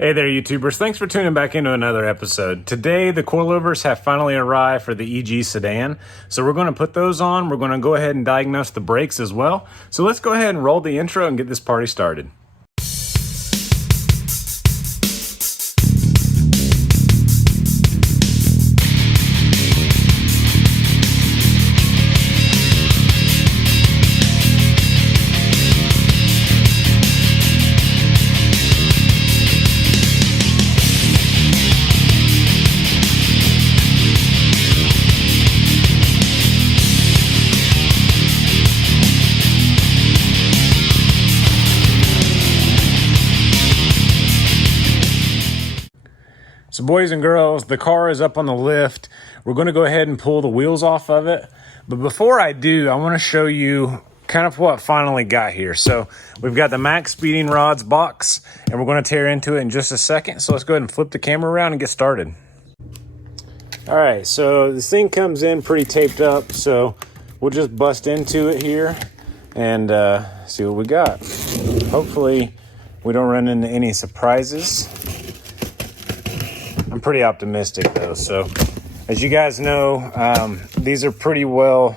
Hey there, YouTubers. Thanks for tuning back into another episode. Today, the coilovers have finally arrived for the EG Sedan. So we're going to put those on. We're going to go ahead and diagnose the brakes as well. So let's go ahead and roll the intro and get this party started. So boys and girls, the car is up on the lift. We're going to go ahead and pull the wheels off of it. But before I do, I want to show you kind of what finally got here. So we've got the Max Speeding Rods box, and we're going to tear into it in just a second. So let's go ahead and flip the camera around and get started. All right, so this thing comes in pretty taped up. So we'll just bust into it here and see what we got. Hopefully we don't run into any surprises. I'm pretty optimistic though. So as you guys know, these are pretty well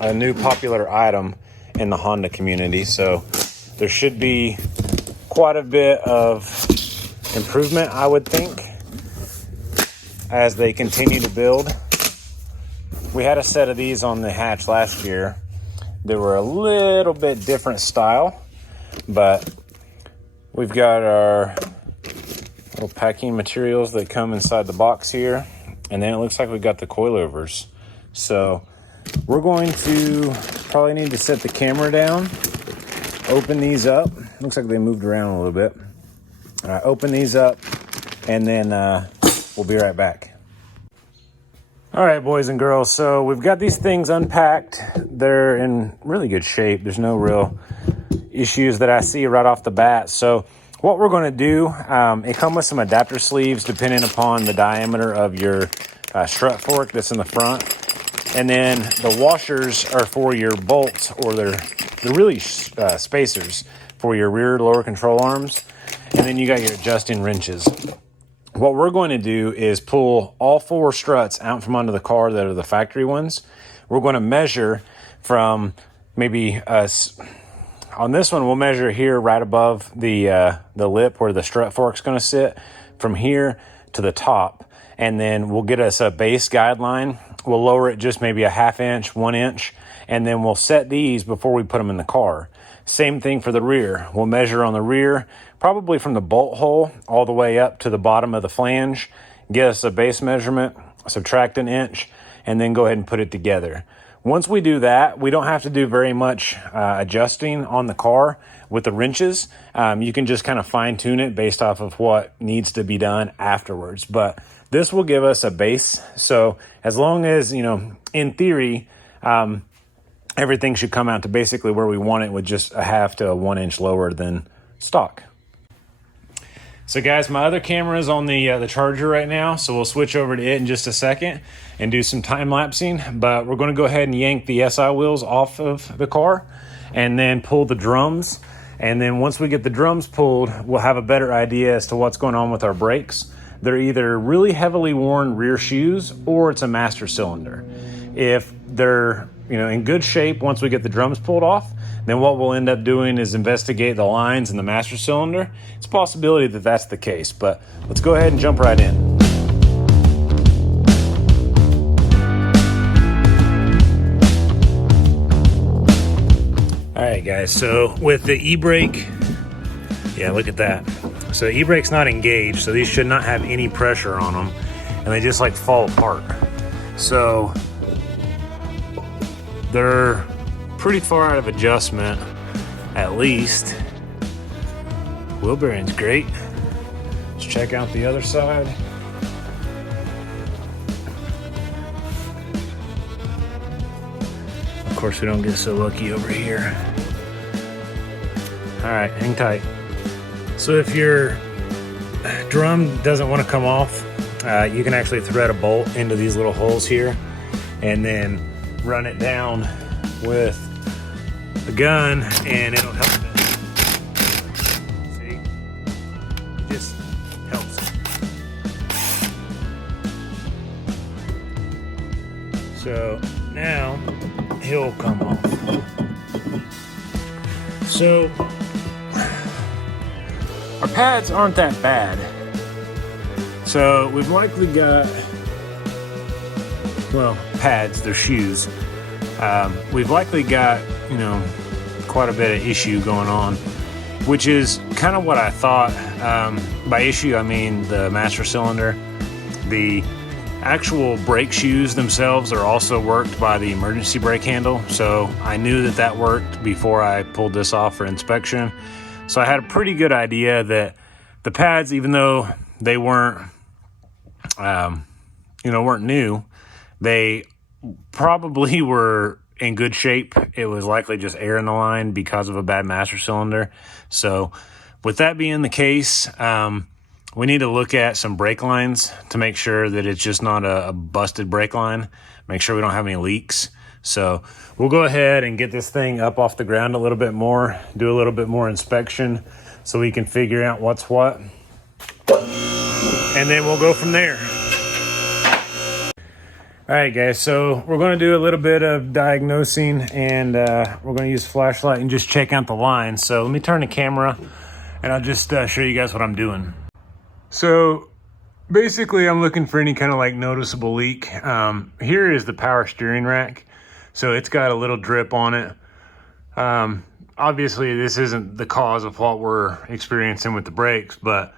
a new popular item in the Honda community. So there should be quite a bit of improvement, I would think, as they continue to build. We had a set of these on the hatch last year. They were a little bit different style, but we've got our little packing materials that come inside the box here, and then it looks like we got the coilovers. So we're going to probably need to set the camera down, open these up. Looks like they moved around a little bit. All right, open these up, and then we'll be right back. All right, boys and girls, so we've got these things unpacked. They're in really good shape. There's no real issues that I see right off the bat. So what we're going to do, it comes with some adapter sleeves depending upon the diameter of your strut fork that's in the front. And then the washers are for your bolts, or they're really spacers for your rear lower control arms. And then you got your adjusting wrenches. What we're going to do is pull all four struts out from under the car that are the factory ones. We're going to measure from maybe on this one, we'll measure here right above the lip where the strut fork's going to sit, from here to the top, and then we'll get us a base guideline. We'll lower it just maybe a 1/2 inch, 1 inch, and then we'll set these before we put them in the car. Same thing for the rear. We'll measure on the rear, probably from the bolt hole all the way up to the bottom of the flange, get us a base measurement, subtract 1 inch, and then go ahead and put it together. Once we do that, we don't have to do very much adjusting on the car with the wrenches. You can just kind of fine tune it based off of what needs to be done afterwards. But this will give us a base. So as long as, in theory, everything should come out to basically where we want it, with just a 1/2 to 1 inch lower than stock. So guys, my other camera is on the charger right now, so we'll switch over to it in just a second and do some time lapsing. But we're going to go ahead and yank the SI wheels off of the car and then pull the drums. And then once we get the drums pulled, we'll have a better idea as to what's going on with our brakes. They're either really heavily worn rear shoes or it's a master cylinder. If they're in good shape once we get the drums pulled off, then what we'll end up doing is investigate the lines in the master cylinder. It's a possibility that that's the case, but let's go ahead and jump right in. All right, guys, so with the e-brake, yeah, look at that. So the e-brake's not engaged, so these should not have any pressure on them, and they just like fall apart. So they're pretty far out of adjustment, at least. Wheel bearing's great. Let's check out the other side. Of course, we don't get so lucky over here. All right, hang tight. So if your drum doesn't want to come off, you can actually thread a bolt into these little holes here and then run it down with the gun, and it'll help it. See, just helps. So now he'll come off. So our pads aren't that bad. So we've likely got, well, pads, they're shoes. We've likely got, you know, quite a bit of issue going on, which is kind of what I thought. By issue, I mean the master cylinder. The actual brake shoes themselves are also worked by the emergency brake handle. So I knew that that worked before I pulled this off for inspection. So I had a pretty good idea that the pads, even though they weren't, weren't new, they probably were in good shape. It was likely just air in the line because of a bad master cylinder. So with that being the case, we need to look at some brake lines to make sure that it's just not a busted brake line. Make sure we don't have any leaks. So we'll go ahead and get this thing up off the ground a little bit more, do a little bit more inspection so we can figure out what's what. And then we'll go from there. All right, guys, so we're going to do a little bit of diagnosing, and we're going to use a flashlight and just check out the lines. So let me turn the camera and I'll just show you guys what I'm doing. So basically I'm looking for any kind of like noticeable leak. Here is the power steering rack. So it's got a little drip on it. Obviously this isn't the cause of what we're experiencing with the brakes, but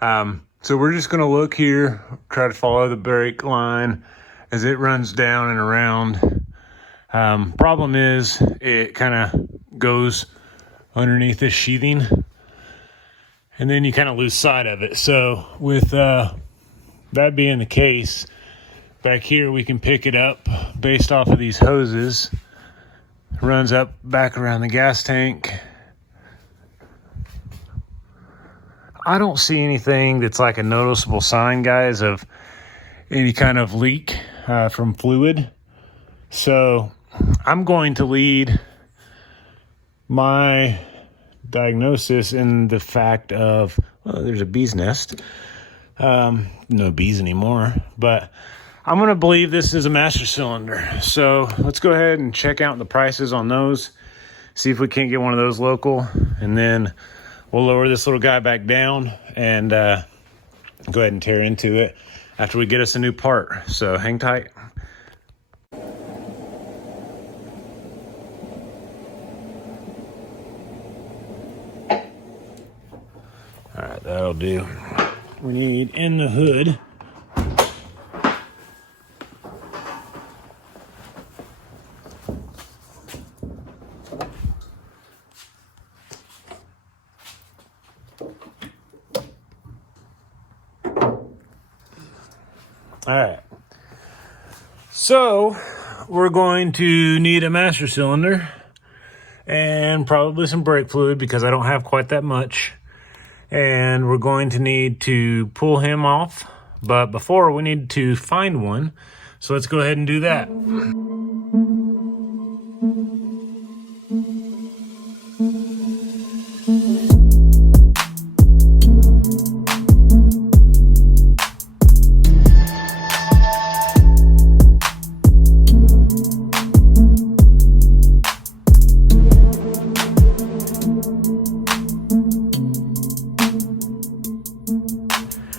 so we're just going to look here, try to follow the brake line as it runs down and around. Problem is it kind of goes underneath this sheathing and then you kind of lose sight of it. So with that being the case, back here we can pick it up based off of these hoses. Runs up back around the gas tank. I don't see anything that's like a noticeable sign, guys, of any kind of leak from fluid. So I'm going to lead my diagnosis in the fact of, well, there's a bee's nest. No bees anymore, but I'm going to believe this is a master cylinder. So let's go ahead and check out the prices on those, see if we can't get one of those local, and then we'll lower this little guy back down and go ahead and tear into it after we get us a new part. So hang tight. All right, that'll do. We need in the hood. All right, so we're going to need a master cylinder and probably some brake fluid because I don't have quite that much. And we're going to need to pull him off, but before we need to find one. So let's go ahead and do that.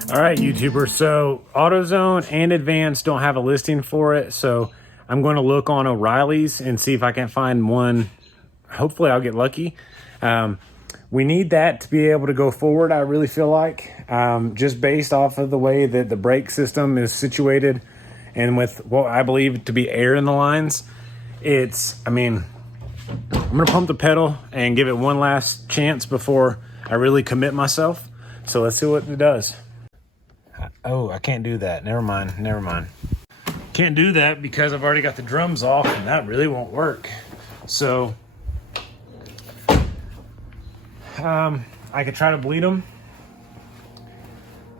All right, YouTubers, so AutoZone and Advanced don't have a listing for it, so I'm going to look on O'Reilly's and see if I can find one. Hopefully I'll get lucky. We need that to be able to go forward, I really feel like, just based off of the way that the brake system is situated and with what I believe to be air in the lines. I'm going to pump the pedal and give it one last chance before I really commit myself. So let's see what it does. Oh, I can't do that. Never mind. Can't do that because I've already got the drums off and that really won't work. So I could try to bleed them,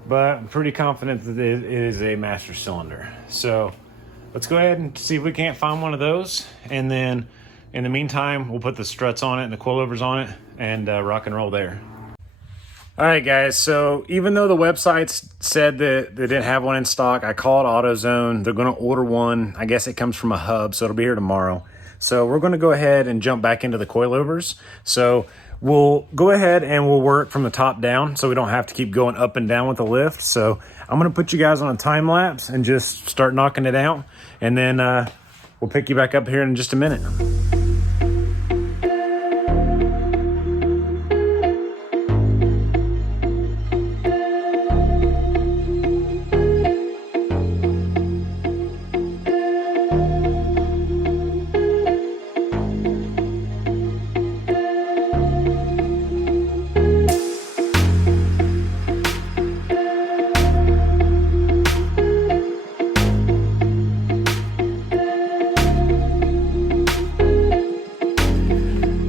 but I'm pretty confident that it is a master cylinder. So let's go ahead and see if we can't find one of those. And then in the meantime, we'll put the struts on it and the coilovers on it and rock and roll there. All right, guys, so even though the websites said that they didn't have one in stock, I called AutoZone. They're going to order one. I guess it comes from a hub, so it'll be here tomorrow. So we're going to go ahead and jump back into the coilovers. So we'll go ahead and we'll work from the top down so we don't have to keep going up and down with the lift. So I'm going to put you guys on a time lapse and just start knocking it out. And then we'll pick you back up here in just a minute.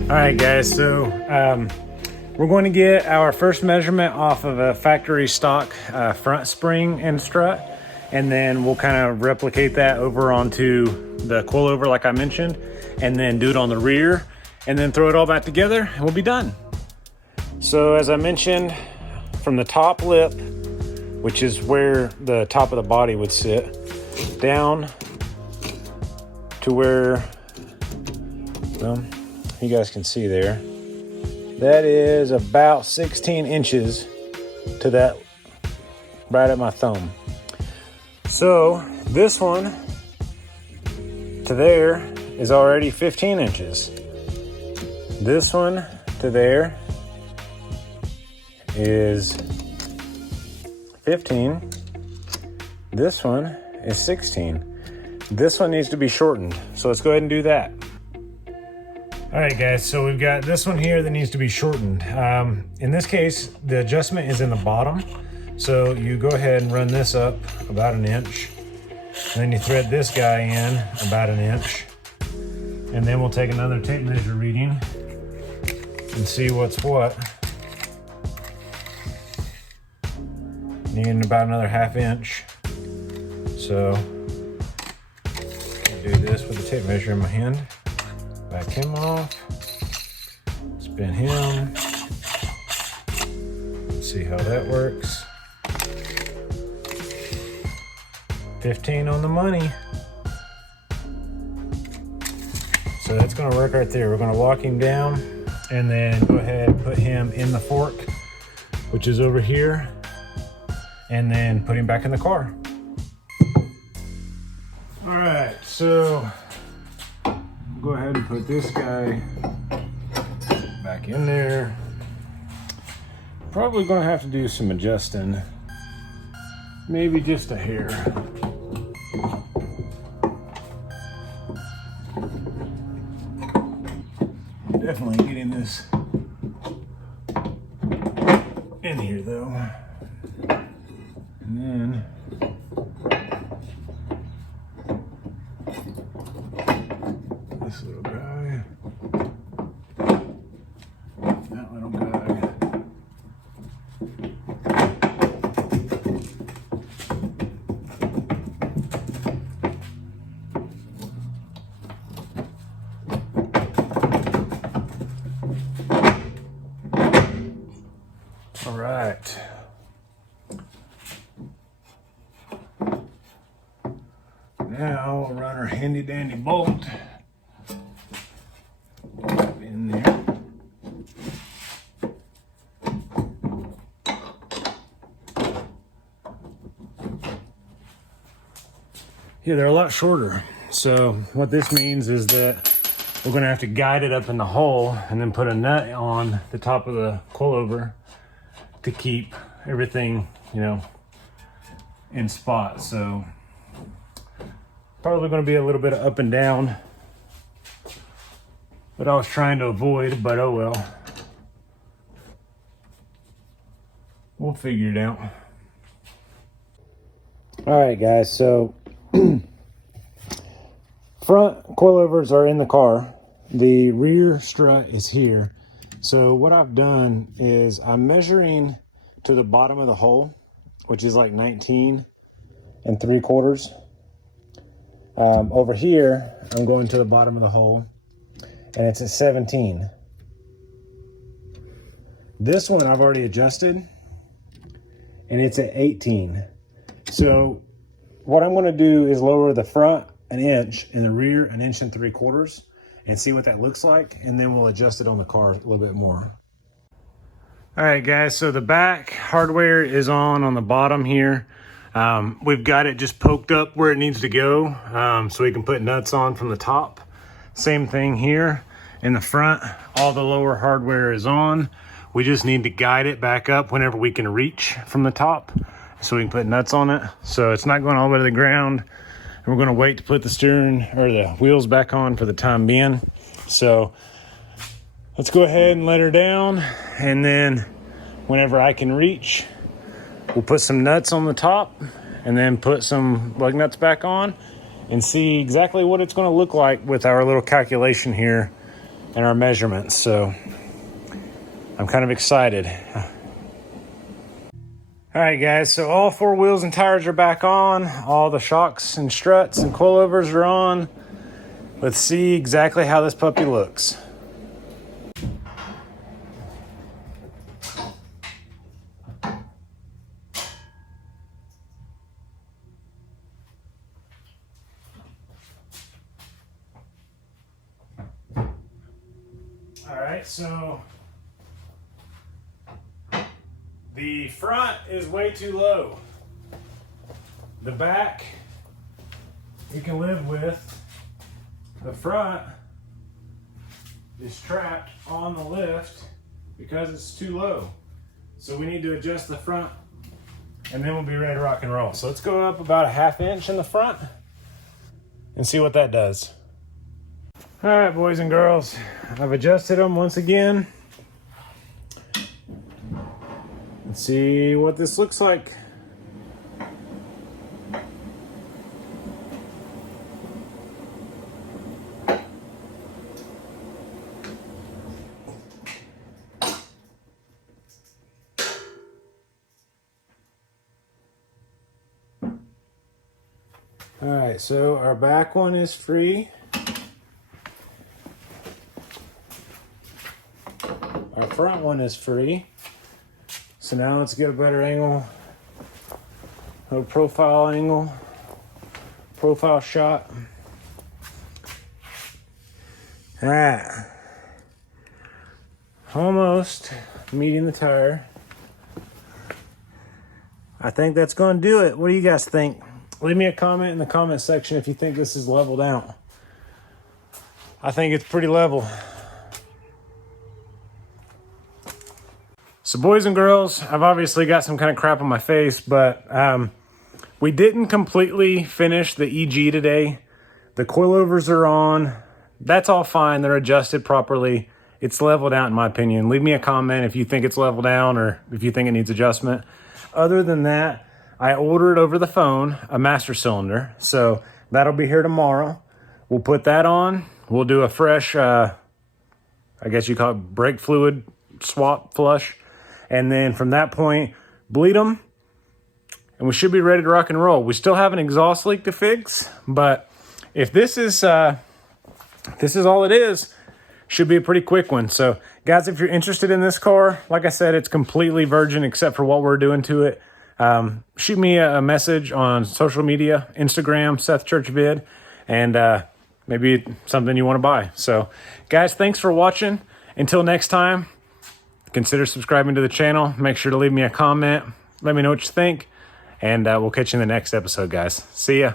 All right, guys, so we're going to get our first measurement off of a factory stock front spring and strut, and then we'll kind of replicate that over onto the coilover like I mentioned, and then do it on the rear, and then throw it all back together, and we'll be done. So as I mentioned, from the top lip, which is where the top of the body would sit, down to where, well, you guys can see there, that is about 16 inches to that, right at my thumb. So this one to there is already 15 inches. This one to there is 15. This one is 16. This one needs to be shortened, so let's go ahead and do that. All right, guys, so we've got this one here that needs to be shortened. In this case, the adjustment is in the bottom. So you go ahead and run this up about 1 inch. And then you thread this guy in about 1 inch. And then we'll take another tape measure reading and see what's what. Needing about another 1/2 inch. So I'll do this with the tape measure in my hand. Back him off, spin him, see how that works. 15 on the money. So that's gonna work right there. We're gonna walk him down and then go ahead and put him in the fork, which is over here, and then put him back in the car. All right, so go ahead and put this guy back in there. Probably gonna have to do some adjusting, maybe just a hair. Definitely getting this in here though. And then this little guy, that little guy. All right. Now we'll run our handy dandy bolt in there. Yeah, they're a lot shorter. So what this means is that we're gonna have to guide it up in the hole and then put a nut on the top of the coilover to keep everything, you know, in spot. So probably gonna be a little bit of up and down, but I was trying to avoid, but oh well. We'll figure it out. All right, guys, so front coilovers are in the car. The rear strut is here. So what I've done is I'm measuring to the bottom of the hole, which is like 19 3/4. Over here, I'm going to the bottom of the hole, and it's at 17. This one I've already adjusted, and it's at 18. So what I'm going to do is lower the front an inch and the rear 1 3/4 inches and see what that looks like, and then we'll adjust it on the car a little bit more. All right, guys, so the back hardware is on the bottom here. We've got it just poked up where it needs to go, so we can put nuts on from the top. Same thing here in the front. All the lower hardware is on. We just need to guide it back up whenever we can reach from the top, so we can put nuts on it. So it's not going all the way to the ground. And we're going to wait to put the steering or the wheels back on for the time being. So let's go ahead and let her down, and then whenever I can reach, we'll put some nuts on the top and then put some lug nuts back on and see exactly what it's going to look like with our little calculation here and our measurements. So I'm kind of excited. All right, guys, so all 4 wheels and tires are back on. All the shocks and struts and coilovers are on. Let's see exactly how this puppy looks. All right, so the front is way too low. The back we can live with. The front is trapped on the lift because it's too low. So we need to adjust the front, and then we'll be ready to rock and roll. So let's go up about a 1/2 inch in the front and see what that does. All right, boys and girls, I've adjusted them once again. Let's see what this looks like. All right, so our back one is free. Our front one is free. So now let's get a better angle, a profile angle, profile shot. All right, almost meeting the tire. I think that's going to do it. What do you guys think? Leave me a comment in the comment section if you think this is leveled out. I think it's pretty level. So boys and girls, I've obviously got some kind of crap on my face, but we didn't completely finish the EG today. The coilovers are on. That's all fine. They're adjusted properly. It's leveled out in my opinion. Leave me a comment if you think it's leveled down or if you think it needs adjustment. Other than that, I ordered over the phone a master cylinder. So that'll be here tomorrow. We'll put that on. We'll do a fresh, I guess you call it brake fluid swap flush. And then from that point, bleed them, and we should be ready to rock and roll. We still have an exhaust leak to fix, but if this is all it is, should be a pretty quick one. So guys, if you're interested in this car, like I said, it's completely virgin except for what we're doing to it. Shoot me a message on social media, Instagram, SethChurchVID, and maybe something you want to buy. So guys, thanks for watching. Until next time, consider subscribing to the channel. Make sure to leave me a comment. Let me know what you think. And we'll catch you in the next episode, guys. See ya.